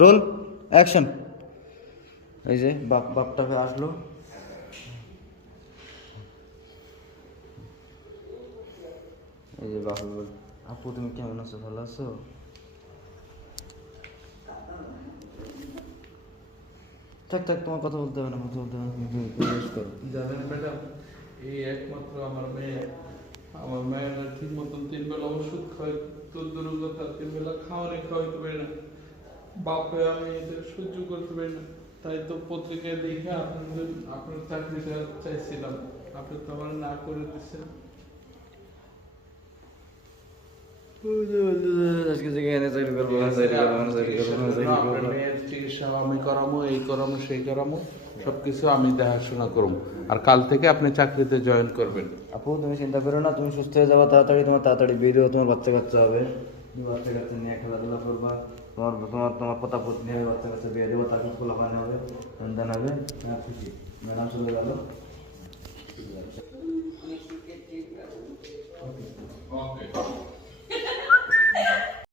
Roll action. এই যে বাপটাকে আসলো। এই যে বাপ, আপু তুমি কেমন আছো, ভালো আছো? থাক থাক, তোমার কথা বলতে হবে না, কথা বলতে হবে না, তুমি জিজ্ঞেস করো। জানেন ম্যাডাম, এই একমাত্র আমার মেয়ে, আমার মেয়েরা ঠিক মতন 3 বেলা ওষুধ খায়, তো দুর্গতা 3 বেলা খাওয়াইতে পারি না। বাপরে আমি এটা সহ্য করতে পারি না, তাই তো পত্রিকায় দেখে আপনার চাকরিটা চাইছিলাম, আপনি তো আমার না করে দিচ্ছেন। আজকে থেকে এনে চাকরি করবো না, চাকরি করবো না, চাকরি করবো না, চাকরি করবো আপনার না। মেয়ের চিকিৎসা আমি করামো, এই করামো সেই করামো, সবকিছু আমি দেখাশোনা করবো। আর কাল থেকে আপনি চাকরিতে জয়েন করবেন। আপু তুমি চিন্তা করো না, তুমি সুস্থ হয়ে যাবা তাড়াতাড়ি, তোমার তাড়াতাড়ি বিয়ে দেবো, তোমার বাচ্চা কাচ্চা হবে, তুমি বাচ্চা কাচ্চা নিয়ে খেলাধুলা করবা, তোমার তোমার তোমার পোতা পত্নী হবে, বাচ্চা কাচ্চা বিয়ে দেবো, তাকে খোলা পানি হবে, সন্তান হবে। হ্যাঁ খুশি, ম্যাডাম চলে গেল। ওকে।